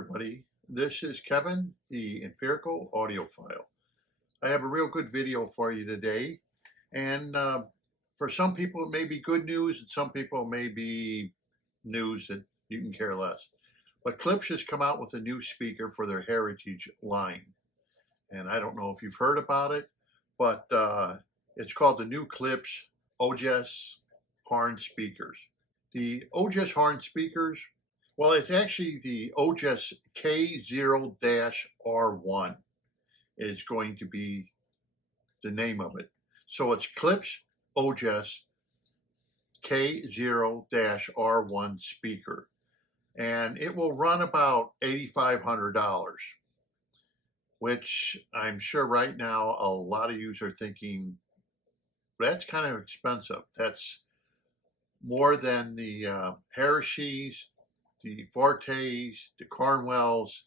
everybody, this is Kevin, the Empirical Audiophile. I have a real good video for you today, and for some people it may be good news, and some people it may be news that you can care less. But Klipsch has come out with a new speaker for their Heritage line, and I don't know if you've heard about it, but it's called the new Klipsch Ojas Horn speakers. The Ojas Horn speakers, well, it's actually the Ojas K0-R1 is going to be the name of it. So it's Klipsch Ojas K0-R1 speaker. And it will run about $8,500, which I'm sure right now a lot of you are thinking, that's kind of expensive. That's more than the Hershey's, the Fortes, the Cornwells,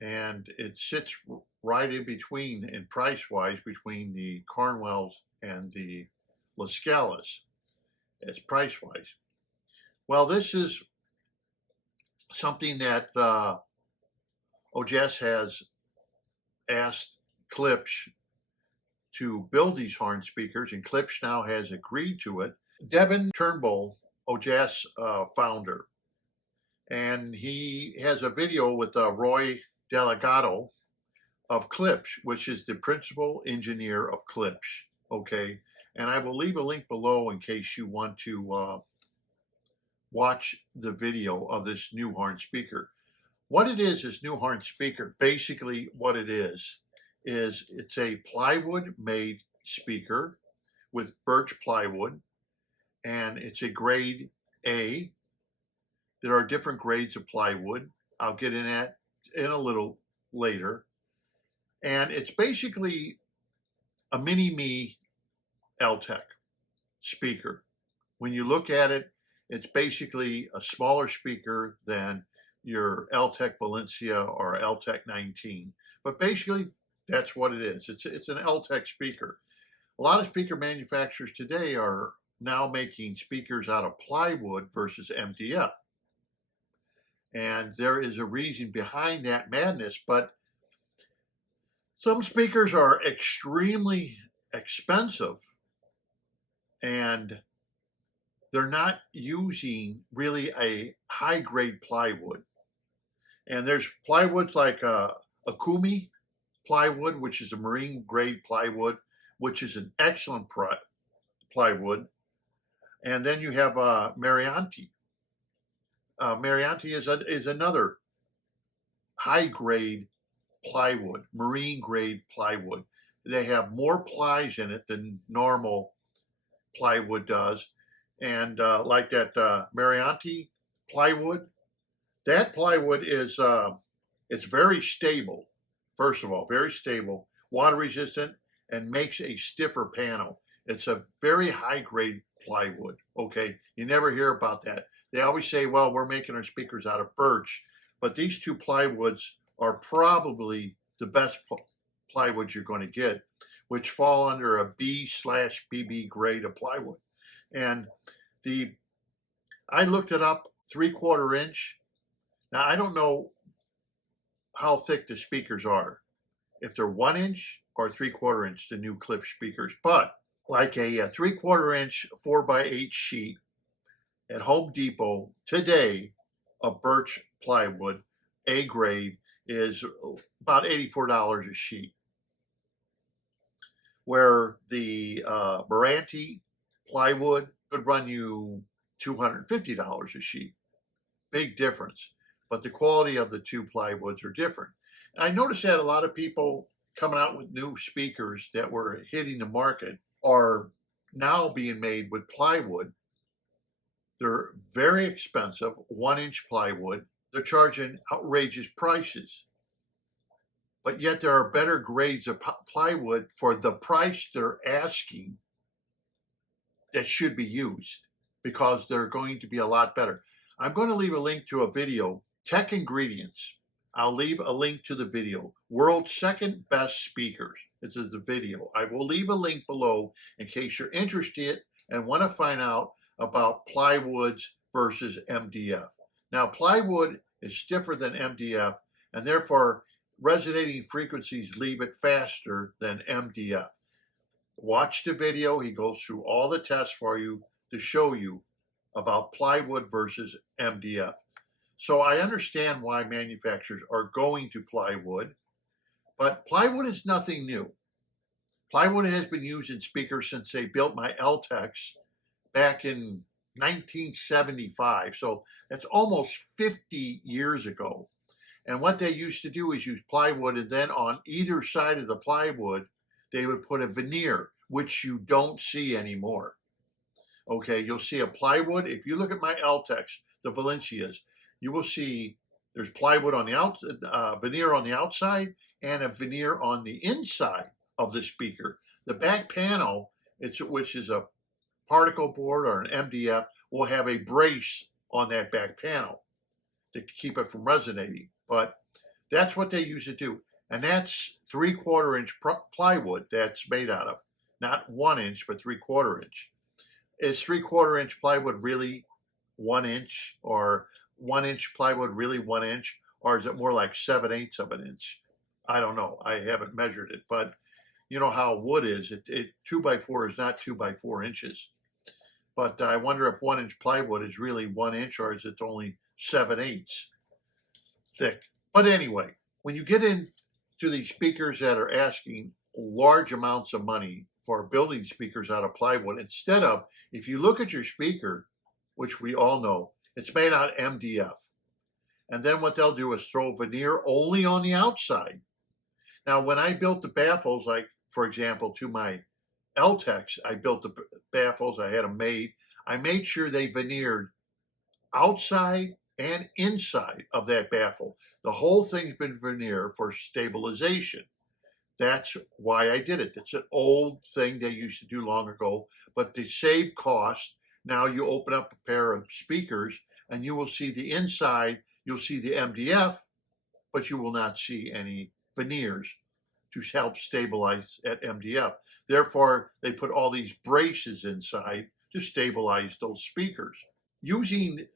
and it sits right in between, in price-wise, between the Cornwells and the Lascelles, as price-wise. Well, this is something that Ojas has asked Klipsch to build these horn speakers, and Klipsch now has agreed to it. Devin Turnbull, Ojas founder, and he has a video with Roy Delgado of Klipsch, which is the principal engineer of Klipsch, okay? And I will leave a link below in case you want to watch the video of this new horn speaker. What it is, this new horn speaker, basically what it is it's a plywood made speaker with birch plywood, and it's a grade A. There are different grades of plywood. I'll get in that in a little later. And it's basically a mini-me Altec speaker. When you look at it, it's basically a smaller speaker than your Altec Valencia or Altec 19. But basically, that's what it is. It's an Altec speaker. A lot of speaker manufacturers today are now making speakers out of plywood versus MDF. And there is a reason behind that madness, but some speakers are extremely expensive and they're not using really a high-grade plywood. And there's plywoods like Akumi plywood, which is a marine-grade plywood, which is an excellent plywood. And then you have Marianti. Marianti is another high-grade plywood, marine-grade plywood. They have more plies in it than normal plywood does. And like that Marianti plywood, that plywood is it's very stable. First of all, very stable, water resistant, and makes a stiffer panel. It's a very high-grade plywood, okay? You never hear about that. They always say, well, we're making our speakers out of birch, but these two plywoods are probably the best plywoods you're going to get, which fall under a B/BB grade of plywood. And I looked it up, 3/4 inch. Now, I don't know how thick the speakers are, if they're 1 inch or 3/4 inch, the new Klipsch speakers, but like a 3/4 inch 4x8 sheet at Home Depot today of birch plywood, A grade, is about $84 a sheet. Where the Marianti plywood could run you $250 a sheet. Big difference. But the quality of the two plywoods are different. And I noticed that a lot of people coming out with new speakers that were hitting the market are now being made with plywood. They're very expensive, 1 inch plywood. They're charging outrageous prices. But yet there are better grades of plywood for the price they're asking that should be used, because they're going to be a lot better. I'm going to leave a link to a video, Tech Ingredients. I'll leave a link to the video, World's Second Best Speakers. This is the video. I will leave a link below in case you're interested and want to find out about plywoods versus MDF. Now, plywood is stiffer than MDF, and therefore resonating frequencies leave it faster than MDF. Watch the video. He goes through all the tests for you to show you about plywood versus MDF. So I understand why manufacturers are going to plywood, but plywood is nothing new. Plywood has been used in speakers since they built my Altecs back in 1975. So that's almost 50 years ago. And what they used to do is use plywood, and then on either side of the plywood, they would put a veneer, which you don't see anymore. Okay, you'll see a plywood. If you look at my Altecs, the Valencias, you will see there's plywood on the veneer on the outside and a veneer on the inside of the speaker. The back panel, which is a particle board or an MDF, will have a brace on that back panel to keep it from resonating. But that's what they used to do. And that's 3/4 inch plywood that's made out of. Not 1 inch, but 3/4 inch. Is 3/4 inch plywood really 1 inch, or 1 inch plywood really 1 inch, or is it more like 7/8 of an inch? I don't know. I haven't measured it, but you know how wood is. 2x4 is not 2x4 inches. But I wonder if 1 inch plywood is really 1 inch, or is it only 7/8 thick. But anyway, when you get into these speakers that are asking large amounts of money for building speakers out of plywood, instead of, if you look at your speaker, which we all know, it's made out of MDF. And then what they'll do is throw veneer only on the outside. Now, when I built the baffles, like, for example, to my Altecs, I built the baffles, I had them made. I made sure they veneered outside and inside of that baffle. The whole thing's been veneered for stabilization. That's why I did it. It's an old thing they used to do long ago, but to save cost, now you open up a pair of speakers and you will see the inside, you'll see the MDF, but you will not see any veneers to help stabilize that MDF. Therefore, they put all these braces inside to stabilize those speakers. Using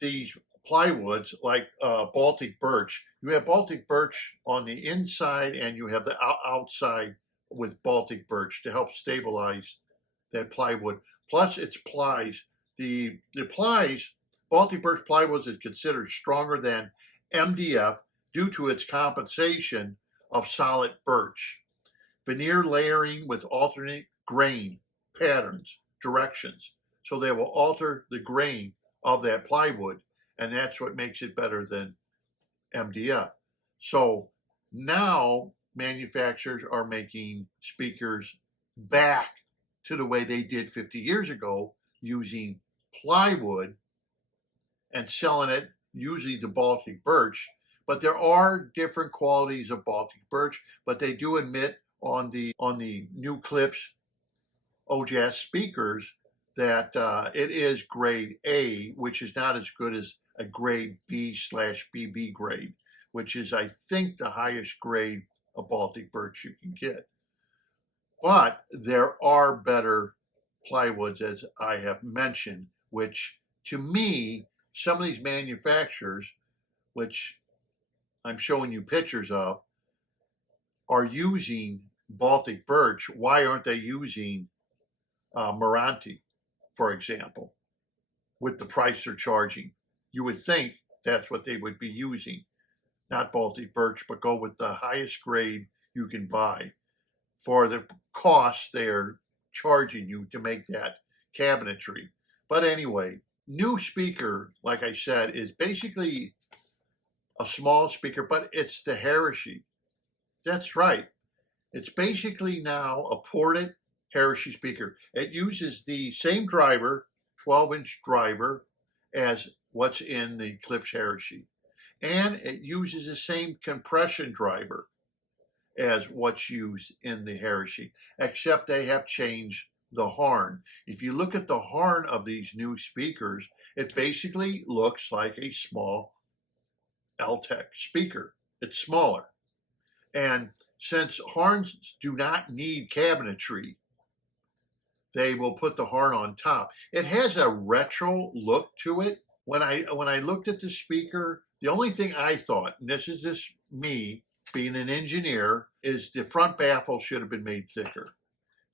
these plywoods like Baltic birch, you have Baltic birch on the inside and you have the outside with Baltic birch to help stabilize that plywood. Plus its plies. The plies, Baltic birch plywoods is considered stronger than MDF due to its compensation of solid birch. Veneer layering with alternate grain, patterns, directions. So they will alter the grain of that plywood, and that's what makes it better than MDF. So now manufacturers are making speakers back to the way they did 50 years ago, using plywood and selling it usually the Baltic birch. But there are different qualities of Baltic birch, but they do admit on the new Klipsch Ojas speakers that it is grade A, which is not as good as a grade B/BB grade, which is, I think, the highest grade of Baltic birch you can get. But there are better plywoods, as I have mentioned, which to me, some of these manufacturers, which I'm showing you pictures of, are using Baltic birch. Why aren't they using Meranti, for example, with the price they're charging? You would think that's what they would be using, not Baltic birch, but go with the highest grade you can buy for the cost they're charging you to make that cabinetry. But anyway, new speaker, like I said, is basically a small speaker, but it's the Hershey. That's right. It's basically now a ported Hershey speaker. It uses the same driver, 12-inch driver, as what's in the Klipsch Hershey. And it uses the same compression driver as what's used in the Hershey, except they have changed the horn. If you look at the horn of these new speakers, it basically looks like a small Altec speaker. It's smaller. And since horns do not need cabinetry, they will put the horn on top. It has a retro look to it. When I looked at the speaker The only thing I thought, and this is just me being an engineer, is the front baffle should have been made thicker.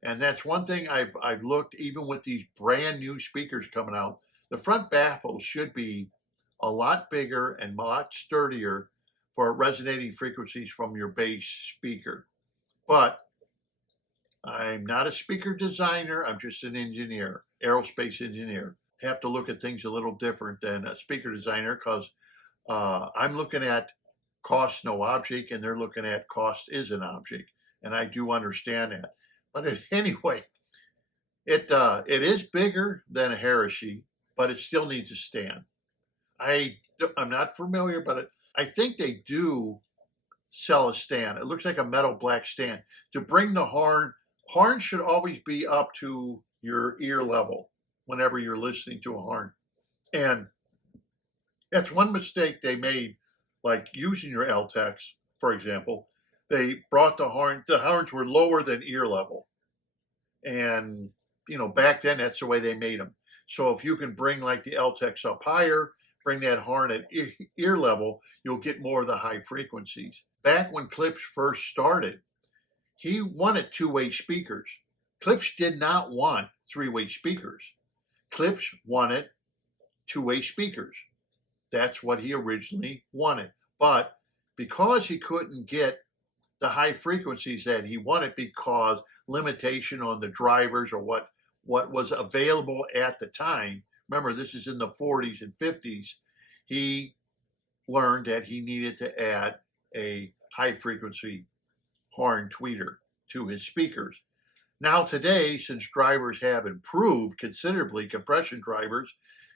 And that's one thing I've looked, even with these brand new speakers coming out, the front baffle should be a lot bigger and a lot sturdier for resonating frequencies from your bass speaker. But I'm not a speaker designer, I'm just an engineer, aerospace engineer. I have to look at things a little different than a speaker designer, because I'm looking at cost no object, and they're looking at cost is an object. And I do understand that. But anyway, it is bigger than a Hirashi, but it still needs a stand. I'm not familiar, but I think they do sell a stand. It looks like a metal black stand. To bring the horn should always be up to your ear level whenever you're listening to a horn. And that's one mistake they made, like using your Altecs, for example. They brought the horns were lower than ear level. And, back then, that's the way they made them. So if you can bring like the Altecs up higher, bring that horn at ear level, you'll get more of the high frequencies. Back when Klipsch first started, he wanted two-way speakers. Klipsch did not want three-way speakers. Klipsch wanted two-way speakers. That's what he originally wanted. But because he couldn't get the high frequencies that he wanted, because limitation on the drivers or what was available at the time, remember this is in the 40s and 50s, he learned that he needed to add a high frequency horn tweeter to his speakers. Now today, since drivers have improved considerably, compression drivers,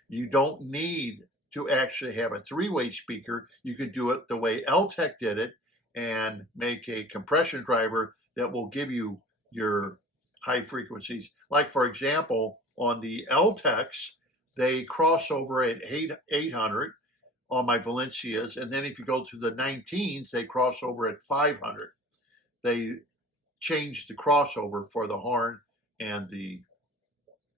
you don't need to actually have a three-way speaker. You can do it the way Altec did it and make a compression driver that will give you your high frequencies. Like, for example, on the Altecs, they cross over at 800 on my Valencias, and then if you go to the 19s, they cross over at 500. They changed the crossover for the horn and the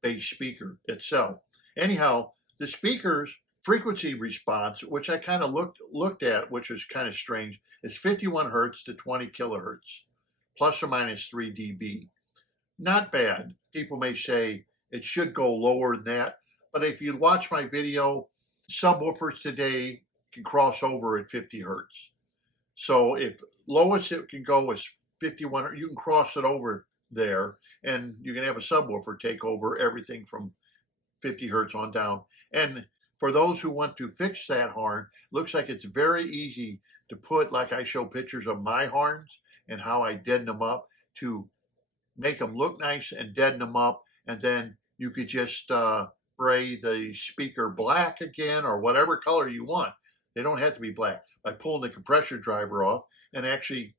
bass speaker itself. Anyhow, the speakers frequency response, which I kind of looked at, which is kind of strange, is 51 hertz to 20 kilohertz, plus or minus 3 dB. Not bad. People may say it should go lower than that, but if you watch my video, subwoofers today can cross over at 50 hertz. So if lowest it can go is 51, you can cross it over there, and you can have a subwoofer take over everything from 50 hertz on down. And for those who want to fix that horn, looks like it's very easy to put, like I show pictures of my horns and how I deaden them up to make them look nice and deaden them up. And then you could just spray the speaker black again or whatever color you want. They don't have to be black. By pulling the compressor driver off and actually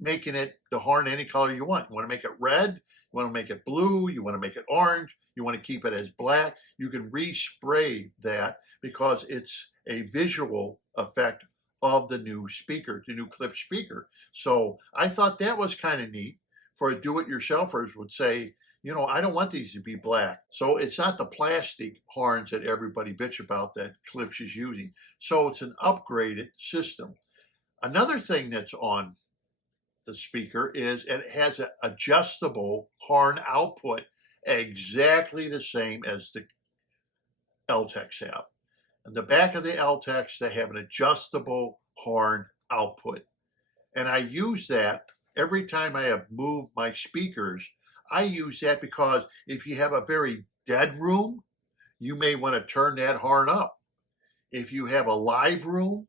making it the horn any color you want. You want to make it red, you want to make it blue, you want to make it orange, you want to keep it as black. You can respray that because it's a visual effect of the new speaker, the new Klipsch speaker. So I thought that was kind of neat. For a do-it-yourselfers would say, I don't want these to be black. So it's not the plastic horns that everybody bitch about that Klipsch is using. So it's an upgraded system. Another thing that's on the speaker is it has an adjustable horn output, exactly the same as the Altecs have. In the back of the Altecs, they have an adjustable horn output. And I use that every time I have moved my speakers. I use that because if you have a very dead room, you may want to turn that horn up. If you have a live room,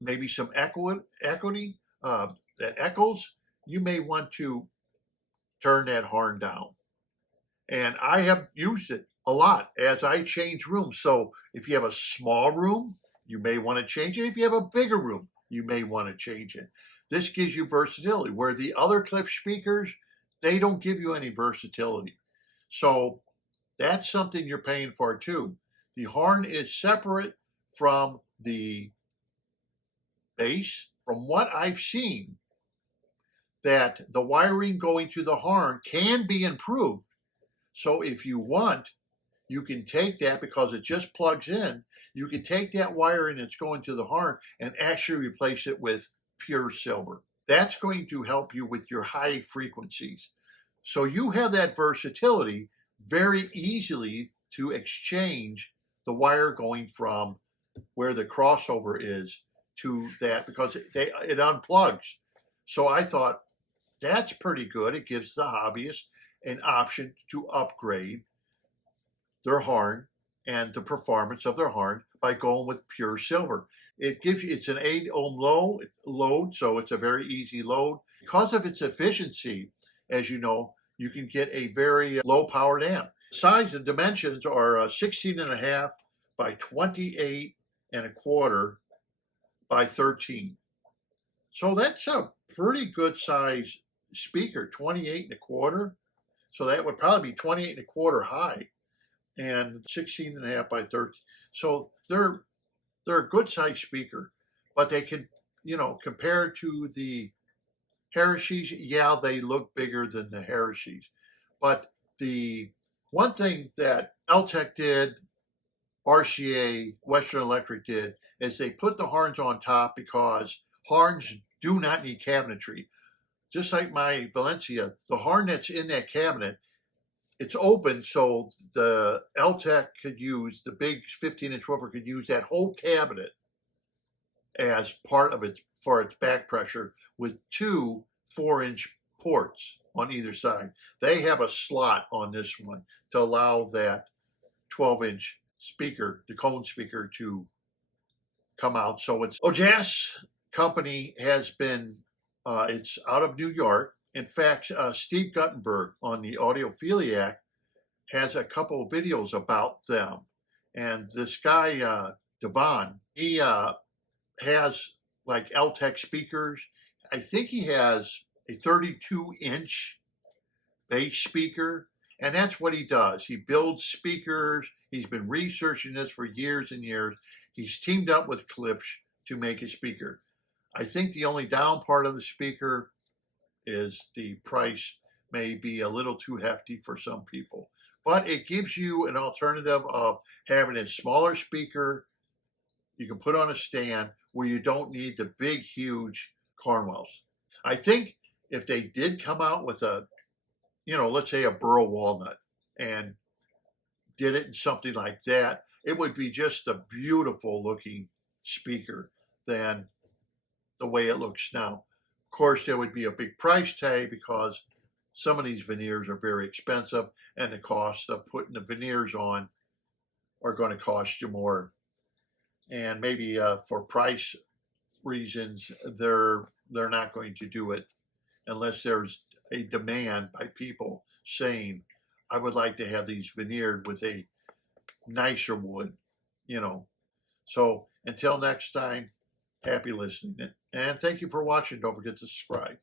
maybe some echoing that echoes, you may want to turn that horn down. And I have used it a lot as I change rooms. So if you have a small room, you may want to change it. If you have a bigger room, you may want to change it. This gives you versatility, where the other Klipsch speakers, they don't give you any versatility. So that's something you're paying for too. The horn is separate from the bass. From what I've seen, that the wiring going to the horn can be improved. So if you want, you can take that, because it just plugs in, you can take that wiring that's going to the horn and actually replace it with pure silver. That's going to help you with your high frequencies. So you have that versatility very easily to exchange the wire going from where the crossover is to that, because it unplugs. So I thought, that's pretty good. It gives the hobbyist an option to upgrade their horn and the performance of their horn by going with pure silver. It gives you, it's an 8 ohm load, so it's a very easy load. Because of its efficiency, as you know, you can get a very low powered amp. Size and dimensions are 16.5 by 28.25 by 13. So that's a pretty good size speaker, 28.25. So that would probably be 28.25 high and 16.5 by 13. So they're a good size speaker, but they can, compared to the Hershey's, yeah, they look bigger than the Hershey's. But the one thing that Altec did, RCA, Western Electric did, is they put the horns on top, because horns do not need cabinetry. Just like my Valencia, the horn that's in that cabinet, it's open, so the Altec could use, the big 15-inch woofer could use that whole cabinet as part of it for its back pressure, with 2 4-inch ports on either side. They have a slot on this one to allow that 12-inch speaker, the cone speaker, to come out. So it's Ojas company has been, it's out of New York. In fact, Steve Guttenberg on the Audiophile has a couple of videos about them. And this guy, Devon, he has like Altec speakers. I think he has a 32-inch bass speaker, and that's what he does. He builds speakers. He's been researching this for years and years. He's teamed up with Klipsch to make a speaker. I think the only down part of the speaker is the price may be a little too hefty for some people, but it gives you an alternative of having a smaller speaker you can put on a stand where you don't need the big, huge Cornwells. I think if they did come out with a, let's say a burl walnut, and did it in something like that, it would be just a beautiful looking speaker than the way it looks now. Of course, there would be a big price tag, because some of these veneers are very expensive, and the cost of putting the veneers on are going to cost you more. And maybe for price reasons, they're not going to do it unless there's a demand by people saying, I would like to have these veneered with a nicer wood, So until next time, happy listening. And thank you for watching. Don't forget to subscribe.